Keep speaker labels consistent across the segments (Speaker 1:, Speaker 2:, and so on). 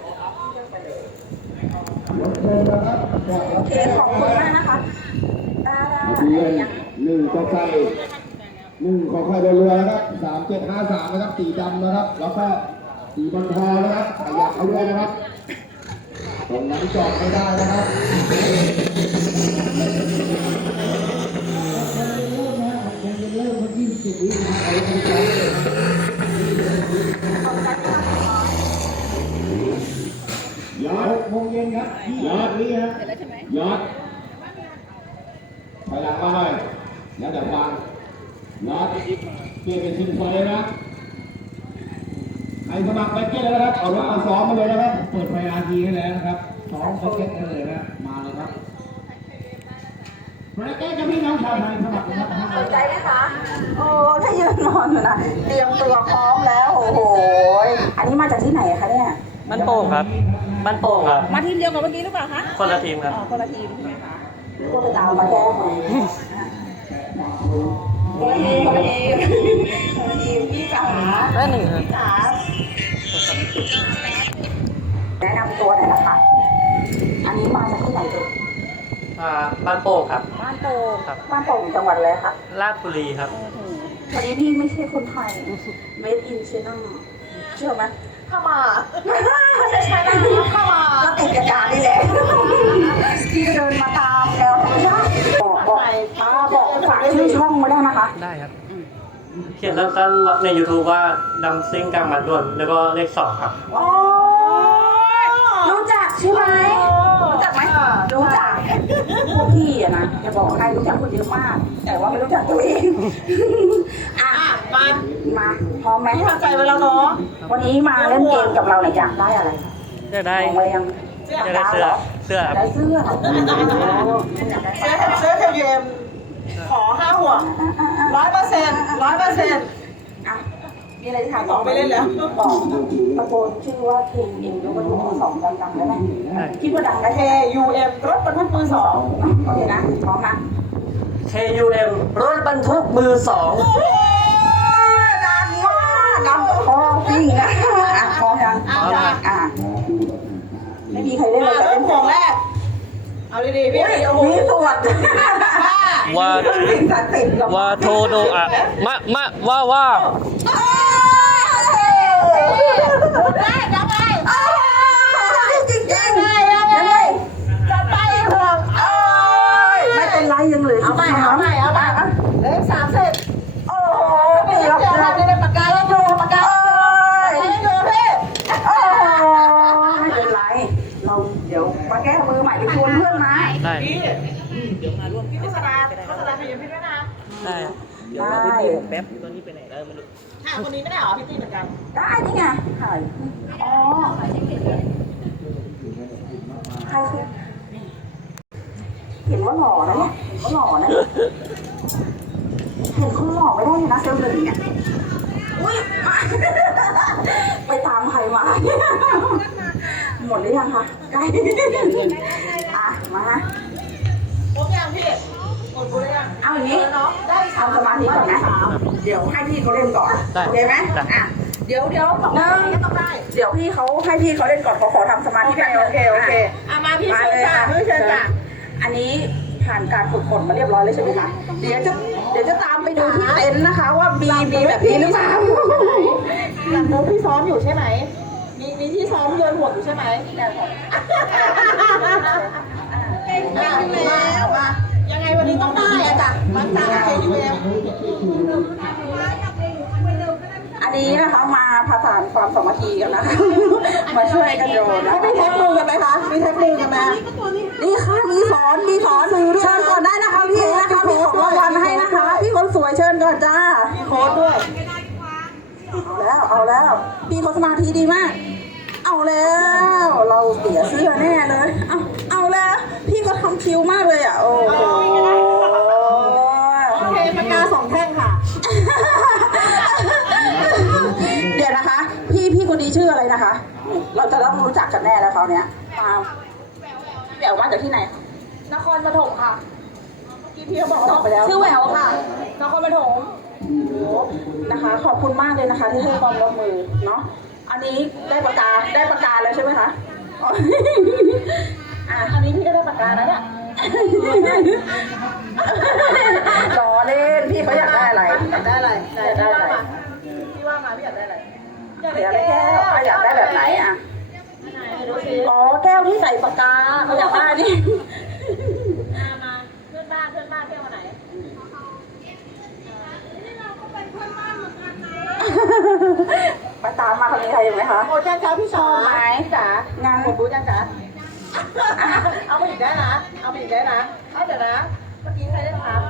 Speaker 1: โอเคขอบคุณมากนะคะ
Speaker 2: เรียนหนึ่งก็ใส่หนึ่งขอไข่เรือนะครับ3753นะครับสีดำนะครับแล้วก็สีบอลทองนะครับขยับเอาด้วยนะครับตรงนั้นจอดไม่ได้นะครับยอด6 โมงเย็นครับยอดนี่ครับยอดไปหลังมาหน่อยแล้วเดี๋ยวฟังยอดเปลี่ยนเป็นทีมไฟนะใครสมัครไปเก็ตแล้วนะครับเอารถมาซ้อมมาเลยนะครับเปิดไฟอาร์ทีให้แล้วนะครับซ้อมไปเก็ตกันเลยนะมาเลยครับไปเก็ตกับพี่น้องชาวไทยสมัครนะครับ
Speaker 1: สนใจไหมคะโอ้ถ้ายืนนอนอยู่นะเตรียมตัวพร้อมแล้วโอ้โหอันนี้มาจากที่ไหนคะเนี่ย
Speaker 3: บ้านโป่งครับบ้านโป่งครับ
Speaker 1: มาทีมเดียวกับเมื่อกี้หรือเปล่าคะ
Speaker 3: คนละทีมครับ
Speaker 1: คนละทีมใช่ไหมคะพวกไปตามมาแก้คนละทีมพี่จ๋า
Speaker 3: ได้หนึ่งครับ
Speaker 1: จ๋าแนะนำตัวหน่อยนะคะอันนี้มาจากที่ไหนตัว
Speaker 3: บ้านโป่งครับ
Speaker 1: บ้านโป่งครับบ้านโป่งจังหวัดอะไรคะ
Speaker 3: ราชบุรีครับ
Speaker 1: วันนี้พี่ไม่ใช่คนไทยเมดอินเชนเชื่อไหมเข้ามาไม่ใช่ใช่แล้วเข้ามาก็ติดกระดาษนี่แหละที่เดินมาตามแล้วบอกฝากชื่อช่องมาได้นะคะ
Speaker 3: ได้ครับเขียนสั้นๆใน YouTube ว่าดัมซิ่งกลางมันด่วนแล้วก็เลข2ครับ
Speaker 1: โอ้รู้จักใช่ไหมรู้จักไหมรู้จักพวกพี่อะนะจะบอกใครรู้จักคนเยอะมากแต่ว่าไม่รู้จักตัวเองมาพร้อมไหม
Speaker 4: ทำใจไว้แล้วเนาะ
Speaker 1: วันนี้มาเล่นเกมกับเราเนี่ยอยากได้อะไร
Speaker 3: จะได้เสื้อ
Speaker 1: ได้เสื้อ
Speaker 4: เย็มขอ5 หัว100%
Speaker 1: มีอะไรถาม
Speaker 4: บอกไม่เล่นแล้ว
Speaker 1: บอกตะโกนชื่อว่า KUM รถบรรทุกมือ 2ดังๆได้ไหมคิดว่าดังได้
Speaker 4: KUM รถบรรทุกมือ 2
Speaker 1: โอเคนะพร้อมนะ
Speaker 3: KUM รถบรรทุกมือ 2
Speaker 1: ดังมากดังพอปิ้งนะพร้อมยังไม่มีใครเล่นเลย
Speaker 4: เริ่มห่วงแรกเอาดีๆพี่
Speaker 1: มีตรวจ
Speaker 3: ว่าโทโดอะว่า
Speaker 4: ได้ยังไง
Speaker 1: จริงยังไง
Speaker 4: จะไปห่วง
Speaker 1: ไม่เป็นไรยังเหลือ
Speaker 4: เอาใหม่เลข3เสร็จ
Speaker 1: โอ้โห
Speaker 4: พี่เดี๋ยวเราในปากกาแล้วดูปากกาให้ดูพี่
Speaker 1: ไม่เป็นไรเราเดี๋ยวมาแก้มือใหม่ไปชวนเพื่อนมา
Speaker 3: ได้
Speaker 4: เดี๋ยวมาร่วมพี่พิศดาขยันพี่ด้วยนะ
Speaker 3: ได้
Speaker 1: เดี๋ยวพี่ตีผมแป๊บ
Speaker 3: ตอนนี้ไปไหนแล้วไม่รู้
Speaker 4: คนนี้ไม่ได้หรอพี่ตีเหมือนกัน
Speaker 1: ได้นี่ไงถ่ายอ๋อใครคือเห็นว่าหล่อนะเนี่ยเห็นว่าหล่อนะเห็นคนหล่อไม่ได้นะเซลล์หนึ่งเนี่ยอุ้ยไปตามใครมาหมดหรือยังคะใกล้มา
Speaker 4: ครบยังพี่หมดบุญแล้วยัง
Speaker 1: เอาอย่างนี้เอาสมาธิก่อนนะเดี๋ยวให้พี่เขาเล่นก่อนโอเคไหมเดี๋ยว
Speaker 4: ต้องได้
Speaker 1: เดี๋ยวพี่เขาให้พี่เขาเล่นก่อนขอทำสมาธิไปโอเค
Speaker 4: มาพี่เชิญจ้ะ
Speaker 1: อันนี้ผ่านการฝึกฝนมาเรียบร้อยแล้วใช่ไหมคะเดี๋ยวจะตามไปดูที่เต็นท์นะคะว่ามีแบบนี้หรือเปล่า
Speaker 4: หลังนู้นพี่ซ้อมอยู่ใช่ไหมมีที่ซ้อมโยนห่วงอยู่ใช่ไหมยังไงวันนี้ต้องได้อะจ้ะมันจ้ะKUM
Speaker 1: อันนี้นะคะมาผสานความสามัคคีกันนะคะมาช่วยกันโยนนะ
Speaker 4: มีเทคนิคกันไหมคะมีเทคนิคกันไหม
Speaker 1: นี่ค่ะมีสอนเชิญก่อนได้นะคะพี่นะคะมีของรางวัลให้นะคะพี่คนสวยเชิญก่อนจ้า
Speaker 4: มีโค้ดด้วย
Speaker 1: เอาแล้วพี่เขาสมาธิดีมากเอาแล้วเราเสียเสื้อแน่เลยเอาแล้วพี่ก็ทำคิวมากเลยอ่ะโอ้โห
Speaker 4: โอเคปากกา2 แท่งค่ะ
Speaker 1: เดี๋ยวนะคะพี่คนนี้ชื่ออะไรนะคะเราจะต้องรู้จักกันแน่แล้วเขาเนี้ยแหววมาจากที่ไหน
Speaker 4: นครปฐมค่ะพี่เขาบอก
Speaker 1: ไปแล้ว
Speaker 4: ชื่อแหววค่ะนครปฐม
Speaker 1: นะคะขอบคุณมากเลยนะคะที่ให้ความร่วมมือเนาะอัอันนี้ได้ปากกาแล้วใช่ไหมคะอ๋ออันนี้พี่ก็ได้ปากกาแล้วเนี่ยรอเล่นพี่เขาอยากได้อะไรอยากได้อะไรพี่ว่ามาพี่อยากได้อะไรอยากได้แก้วอยากได้แบบไหนอ่ะอ๋อแก้วที่ใส่ปากกาเขาอยากได้ดิมาเพื่อนบ้านแก้วไหนมาตามมาคนนี้ใครอยู่ไหมคะโอ้จ้าพี่ชอบไหมจ๋างานผมรู้จ้าเอาไปอีกได้นะเอาเดี๋ยวนะเมื่อกี้ใครได้ถาม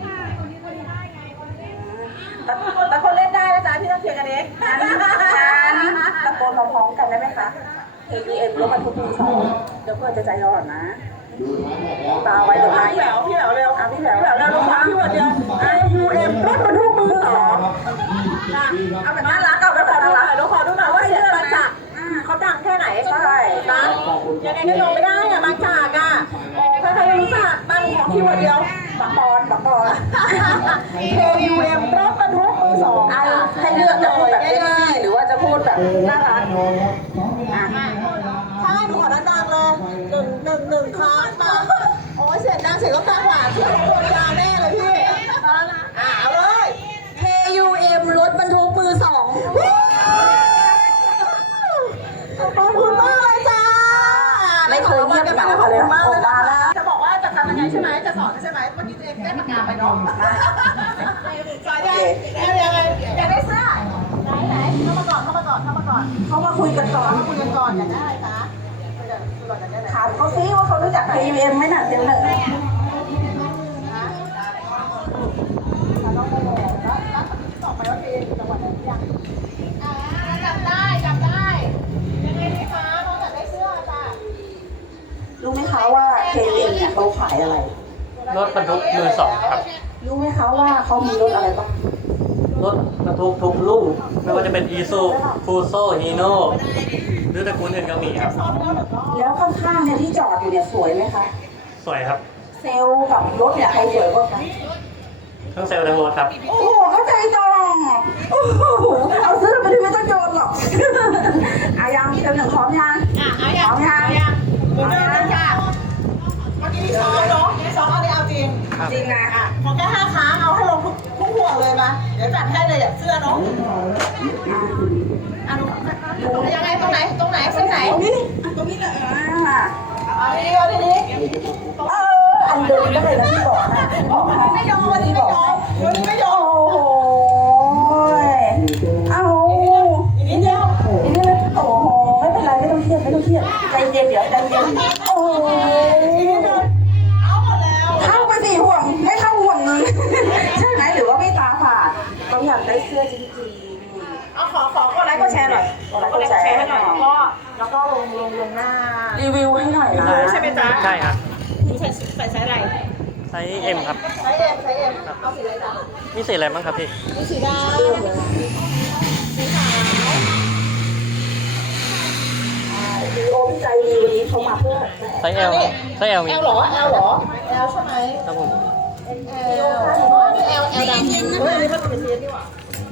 Speaker 1: แต่คนเล่นได้นะจ๊ะพี่ต้องเคลียร์กันเองตะโกนพร้อมกันได้ไหมคะ KTM รถบรรทุกมือสองเดี๋ยวเพื่อนจะใจร้อนนะตาไว้เดี๋ยวพี่แหววเร็วพี่แหววเร็วลงมาพี่วันเดียว KTM รถบรรทุกมือสองเอาแบบน่ารักเอาแบบน่ารักเดี๋ยวขอดูหน่อยว่าเรื่องมาจากเขาดังแค่ไหนใช่นะยังไงก็ลงไม่ได้อะบางจากอะโอ้ใครๆรู้จักบ้านของพี่วันเดียวบักปอนKTM รถบรรทุกมือสองให้เลือกจะพูดแบบเซ็กซี่หรือว่าจะพูดแบบน่ารักใช่ดูขอดังๆเลยหนึ่งครั้งมาโอ้ยเสียงดังเสียงก็ดังหวานที่โดนยาแน่เลยพี่เอาเลย KUM รถบรรทุกมือสองขอบคุณมากเลยจ้าไม่เคยเงียบเหงาเลยมากเลยนะจะบอกว่าจะทำยังไงใช่ไหมจะสอนใช่ไหมเมื่อกี้ตัวเองได้ปากกาไปเนาะสอนยังอยากได้เสื้อไหนเข้ามาก่อนเขามาคุยกันก่อนอยากได้อะไรคะถามเขาซิว่าเขารู้จัก KUM ไหมน่ะเดี๋ยวหนึ่งต่อไปว่า KUM จังหวัดไหนยังจำได้ยังไงดีคะน้องอยากได้เสื้อจ้ะรู้ไหมคะว่า KUM เนี่ยเขาขายอะไร
Speaker 3: รถบรรทุกมือสองครับ
Speaker 1: รู้ไหมคะว่าเขามีรถอะไรบ้าง
Speaker 3: รถบรรทุกทุกรุ่นไม่ว่าจะเป็นอีซูฟูโซฮีโน่หรือตระกูลอื่นก็มีครับ
Speaker 1: แล้วข้างๆเนี่ยที่จอดอยู่เนี่ยสวยไหมคะ
Speaker 3: สวยครับ
Speaker 1: เซลล์กับรถเนี่ยใครสวยกว่ากัน
Speaker 3: ทั้งเซลล์ทั้งรถครับ
Speaker 1: โอ้โหเข้าใจจังโอ้โหเอาเสื้อไปที่ไม่ต้องโยนหรอกอายังเดี๋ยวหนึ่งพร้อมยังพร้อมยังเมื่อกี้ซ้อมเนาะซ้อมเอาเอาจริงจริงนะขอแค่5 ครั้งเอาให้ลงทุกหัวเลยมาเดี๋ยวจัดให้เลยอยากเสื้อเนาะยังไงตรงไหนเส้นไหนตรงนี้เลยเอาดีอันเดิมก็เลยนะที่บอกนะไม่ยอมวันนี้ไม่ยอมโอ้โหเอาอีกนิดเดียวโอ้โหไม่เป็นไรไม่ต้องเครียดใจเย็นเดี๋ยวใจเย็นโอ้ยเอาหมดแล้วเข้าไปสิห่วงไม่เข้าห่วงนึงใช่ไหมหรือว่าไม่ตาฝาดต้องอยากได้เสื้อจริงๆเอาขอกดไลค์กดแชร์หน่อยกดไลค์กดแชร์ให้หน่อยแล้วก็ลงหน้ารีวิวให้หน่อยนะใช่ไหมจ๊ะ
Speaker 3: ใช่ครับ
Speaker 1: ใส่ไซส์อะไร
Speaker 3: ไซส์ M ครับ
Speaker 1: ไซส์เอ็มเอาสีอะไรจ๊ะ
Speaker 3: มีสีอะไรบ้างครับพี่
Speaker 1: มีสีดำสีขาวดีโอพี่ใจดีวันนี้เขามาเพื่อ
Speaker 3: ไซส์ L ไซส์ L มี
Speaker 1: L เหรอ L ใช่ไหม
Speaker 3: ครับผม
Speaker 1: L ดำเฮ้ยอันนี้มันเป็นเทียนนี่หว่า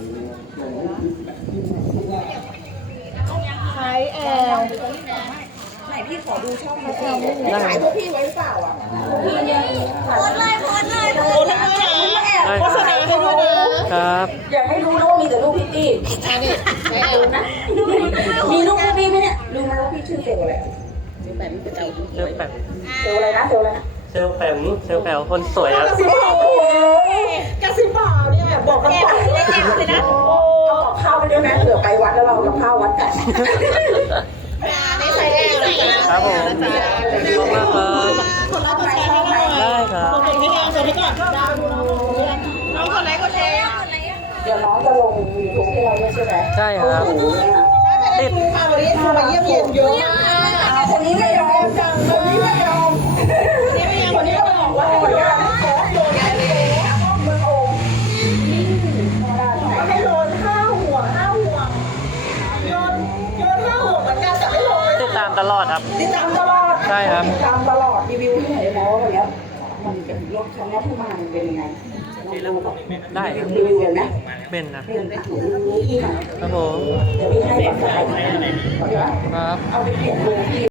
Speaker 1: ไซส์ L ไหนพี่ขอดูช่องหน่อยสิขายพวกพี่ไว้หรือเปล่าอ่ะพี่ยังโพสเลยโพสให้ด้วยนะโฆษณาให้ด้วยนะครับ อยากให้รู้นะว่ามีแต่ลูกพี่ตี้ดูนะมีลูกพี่ไหมเนี่ยรู้ไหมว่าพี่ชื่อเซลอะไรเซลแปมเป็นเซล
Speaker 3: เซลล์แปม
Speaker 1: เซลอะไรนะเซลอะไรนะ
Speaker 3: เซลล์แปมคนสวยครับ
Speaker 1: กระซิบเปล่าเนี่ยบอกกันก่อนเลยนะเอาของข้าวไปด้วยนะเผื่อไปวัดแล้วเรากับข้าววัดกันไม่ใช่แอร์เลยนะครับ
Speaker 3: ผมขอบคุณมากครับ
Speaker 1: คนละกดแชร์ให้หน่อย
Speaker 3: ได้ครับ
Speaker 1: กดให้แอร์กดให้ก่อนน้องกดไลค์กดแชร์เดี๋ยวน้องจะลงยูทูบให้เราด้วยใช่ไหม
Speaker 3: ใช่ครับติด
Speaker 1: มาวันนี้มาเยี่ยมเยียนเยอะคนนี้ไม่ยอมคนนี้ไม่ยอมคนนี้ก็บอกว่าคนนี้ขอโดนมือโอมไม่โดน5 ห่วงโยน5 ห่วงเหมือนกันแต่ไม่โดน
Speaker 3: ติดตามตลอดครับ
Speaker 1: ติดตามตลอด
Speaker 3: ใช่ครับ
Speaker 1: ติดตามตลอดรีวิวที่ไหนนะวันนี้มันเป็นรถคันนี้ที่มามันเป็นยังไงเราบอก
Speaker 3: ได้ครับ
Speaker 1: รีวิวเลยนะ
Speaker 3: เป็นนะ
Speaker 1: เป็นนะนี่ค่ะ
Speaker 3: ครับผม
Speaker 1: เดี๋ยวพี่ให้ก่อนสาย
Speaker 3: ครับ
Speaker 1: เอาไปเปลี่ยนมือพี่